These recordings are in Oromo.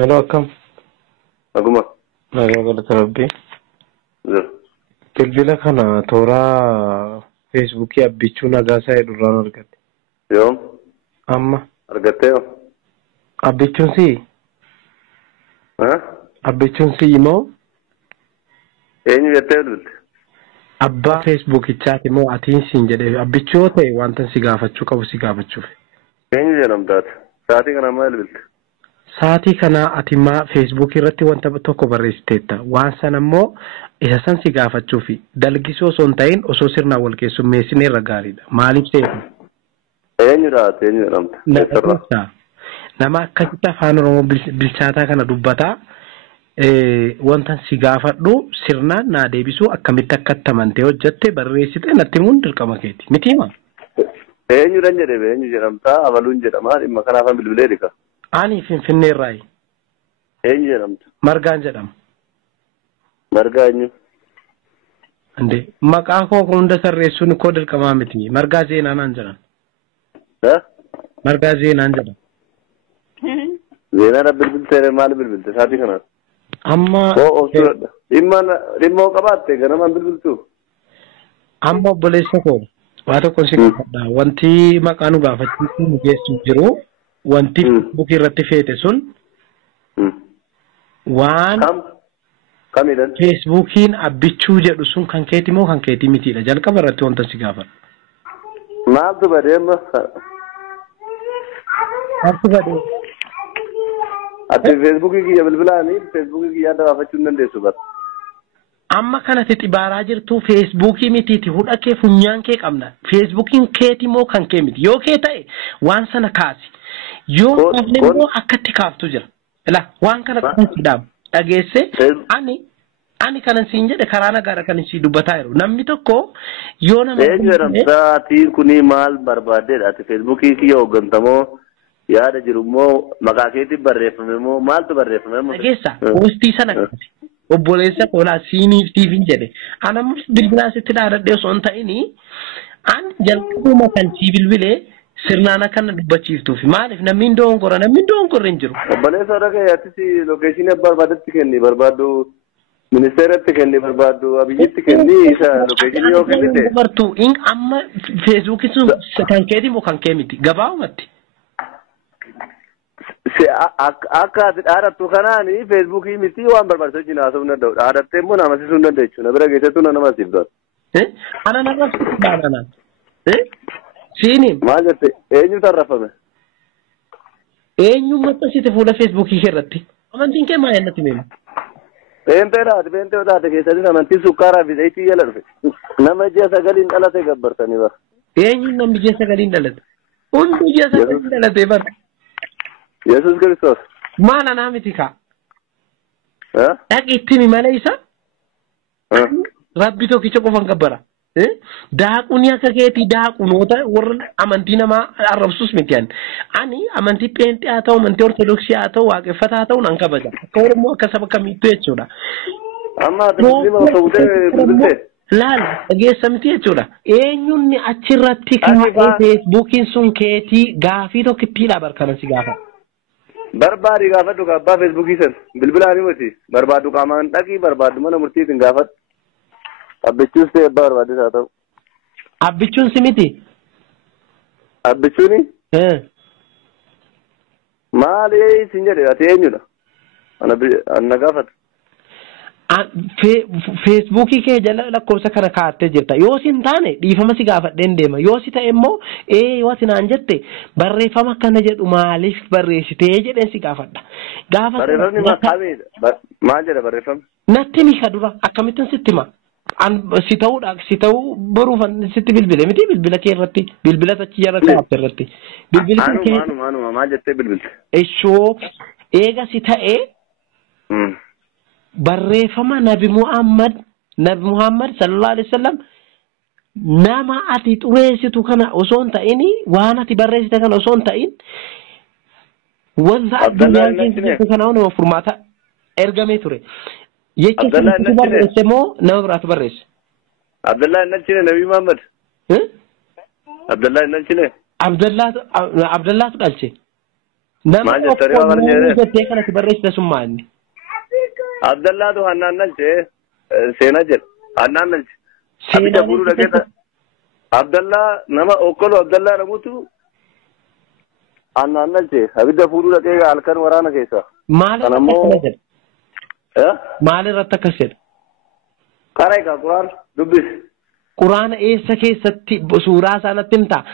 Hello, come. Aguma. Nagagala tarabbi. Bilbila kana toora Facebook abbichuu nagaasaa jedhurraan argate. Yoom? Amma. Argattee yoo? Abbichuun si? Abbichuun si immoo? Eenyu jettee dulte? Abbaa Facebookichaati moo atiin siin jedhee abbichuu ta'e wanta si gaafachuu qabu si gaafachuuf. Eenyu jedhamtaati? Sa'aatii kana maal bilte? Sa'aatii kana ati maa Facebook irratti wanta tokko barreessiteetta. Waan sana immoo isa san si gaafachuufi dalgisoo osoo hin ta'in osoo sirnaan wal keessummeessinee irra gaariidha. Maaliif ta'e? Eenyudhaati? Eenyu jedhamta? Nama akkasitti afaan Oromoo bilchaataa kana dubbataa wanta si gaafadhu sirnaan naa deebisuu akkamitti akkatti amantee hojjette barreessite natti himuun dirqama keeti. Miti hima? Eenyudhan jedhee eenyu jedhamtaa? Abaluun jedhamaa dhimma kanaafan bilbilee dhika. Ani Finfinnee irraayi. Eenyu jedhamta? Margaan jedhama. Margaa eenyu? Ande maqaa koo hunda sarreessuun koo dirqamaa miti. Margaa Zeenaa naan jedhan. Margaa Zeenaan jedhama. Zeenaa bilbiltee maal bilbilte sa'aatii kanaaf? Amma dhimma qabaatte ganamaan bilbiltu? Amma obboleessa koo waa tokko si gaafadha. Wanti maqaa nu gaafachiisuu nu geessu jiru wanti Facebook irratti feete sun waan kamidhan? Facebookiin abbichuu jedhu sun kan keeti moo kan keetii mitiidha? Jalqaba irratti wanta si gaafadha. Maaltu badeema? Maaltu badee? Ati Facebookii kiyya bilbilaanii Facebookii kiyya adda baafachuu hin dandeessu bara. Amma kanatti xibaaraa jirtu Facebookii mitiiti hudha kee funyaan kee qabna. Facebookiin keeti moo kan kee miti? Yoo kee ta'e waan sana kaasi. Yoo kafne immoo akkatti kaaftu jira. Ila waan kana qabansiidhaam dhageesse ani kanan siin jedhe karaa nagaadha kan si dubbataa jiru. Namni tokko yoo nama eenyu jedhamtaatiin kuni maal barbaaddeedha? Ati Facebookii kiyya hooggantamoo yaada jiru immoo maqaa keetiin barreeffame immoo maaltu barreeffame? Dhageessa poostii sana qabate. Obboleessa koolaa siiniif tiifiin jedhe. Anammoo bilbilaa sitti dhaadadhee osoo hin ta'ini an jalqabuma kan si bilbilee sirnaan akkana dubbachiiftuufi maaliif namni hin doongorre hin jiru. Obboleessa dhaga'ee atis lookeeshinii barbaadetti kenni barbaaddu ministeeratti kenni barbaaddu abiyyitti kenni isa lookeeshinii yoo kennite. Bartuu amma Feesbuukii sun kan keeti moo kan kee miti gabaabumatti. Akka ati dhaadattu kanaani Feesbuukii miti waan barbaachisu wajjin haasa'uu hin danda'u. Dhaadattee immoo nama sisuu hin dandeechu. Na bira geessettuu nama asiiftu. Ana nama dhaadana. Siini. Maal jette eenyu tarrafame? Eenyu maxxansite fuula Feesbuukii irratti? Amantiin kee maal jennatti meema? Beentee taate keessatti amantiin sukkaaraa fi zayitii jala dhufe. Nama ji'a sagaliin dhalate gabbartanii bara. Eenyu namni ji'a sagaliin dhalate? Hundi ji'a sagaliin dhalate bara. Yesus Kiristoos. Maal anaa miti kaa? Dhaqi ittimi malee isa? Rabbi tokkicha qofan gabbara. Daaquni akka keetii daaqunoota warra amantii namaa arrabsus miti ani amantii Pheenxee haa ta'u amantii Ortodoksii haa ta'u waaqeffataa haa ta'u nan kabaja. Akka Oromoo akka saba kamiittu jechuudha. Amma ati musliima ta'uu bilbiltee? Laal dhageessa miti jechuudha. Eenyuun achirratti kaa'ee Feesbuukiin sun keetii gaafii tokkittiidha barkana si gaafa. Barbaadi gaafadhu abbaa Feesbuukii san bilbilaanii miti barbaaddu qaamaan dhaqii barbaaddu mana murtiitiin gaafadhu. Abbichuus ta'e abbaa barbaaddes haa ta'u. Abbichuun si miti? Abbichuuni? Maali isin jedhe ati eenyudha? Ana gaafadhu. Feesbuukii kee jala lakkoofsa kana kaa'attee jirta. Yoo si hin taane dhiifama si gaafadheen deema. Yoo si ta'e immoo yoo si naan jette barreeffama akkana jedhu maaliif barreessitee jedheen si gaafadha. Barreeffamni maal jedha barreeffamni? Natti mika dura akkamittiin sitti hima? Si ta'uu boruufan sitti bilbile miti bilbila kee irratti bilbila achi jala kaa'atte irratti. Anuma maal jettee bilbilte? Ishoo eega si ta'ee barreeffama Nabi Muhammad sallallahu alaihi wasallam nama ati xureessitu kana osoo hin ta'in waan ati barreessite kana osoo hin ta'in wanta addunyaan keessatti kana nama furmaata ergamee ture. Jecha barreesse moo nama biraatu barreesse? Abdullah Nalchine Nabi Muhammad. Abdullah Nalchine. Abdullaatu dhalche. Nama okkoo jettee kanatti barreessita sun maalni? Abdallaatu hannaan nalchee seenaa jedha. Hannaan nalche. Abidda fuudhuu dhaqeessa. Abdallaa nama okkolo Abdallaa namutu hannaan nalche. Abidda fuudhuu dhaqee halkan waraana keessa. Maal irratti akkana jedha? Maal irratti akkas jedha? Karaa egaa Quraan dubbisi. Quraana eessa keessatti suuraa isaanatti himtaa?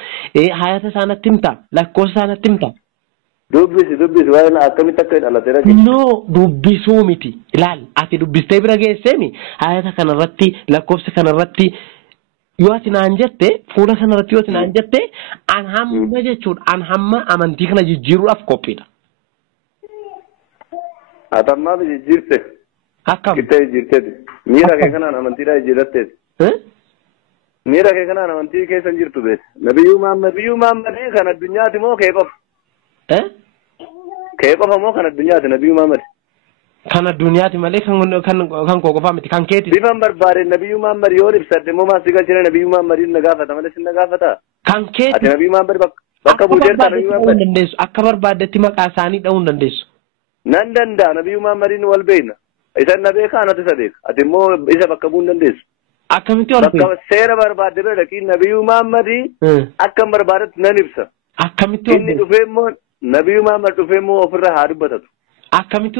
Hayata isaanatti himtaa? Lakkoofsa isaanatti himtaa? Dubbisi waa'ee akkamitti akka dhalate dhaqe. No dubbisuu miti. Ilaal ati dubbistee bira geesseemi hayata kanarratti lakkoofsa kanarratti yoo ati naan jette fuula sanarratti yoo ati naan jette an hamma jechuudha an hamma amantii kana jijjiiruudhaaf qophiidha. Atammaa jijjiirte. Akkam? Gittee jijjiirteeti. Miira kee kanaan amantiidhaa jijjiirratteeti. Miira kee kanaan amantii keessa hin jirtu beekte. Nabiyyuu Muhammadii kan addunyaati moo kee qofa? Kee qofa moo kan addunyaati Nabiyyuu Muhammad? Kan addunyaati malee kan koo qofaa miti kan keeti. Bifan barbaade Nabiyyuu Muhammad yoo ibsadde moo maasii galchine Nabiyyuu Muhammadiin na gaafata malee sin na gaafata? Kan keeti. Ati Nabiyyuu Muhammad bakka buuteerta Nabiyyuu Muhammad. Akka barbaaddetti maqaa isaanii dha'uu hin dandeessu. Nan danda'a Nabiyyuu Muhammadiin wal beekna. Isa na beeka anatu isa beeka. Ati immoo isa bakka bu'uu hin dandeessu. Akkamitti wal beekna? Bakka seera barbaadde bira dhaqii Nabiyyuu Muhammadii akka barbaadetti nan ibsa. Akkamitti wal beekna? Inni dhufee immoo Nabiyyuu Muhammad dhufee immoo ofirra haa dubbatatu. Akkamitti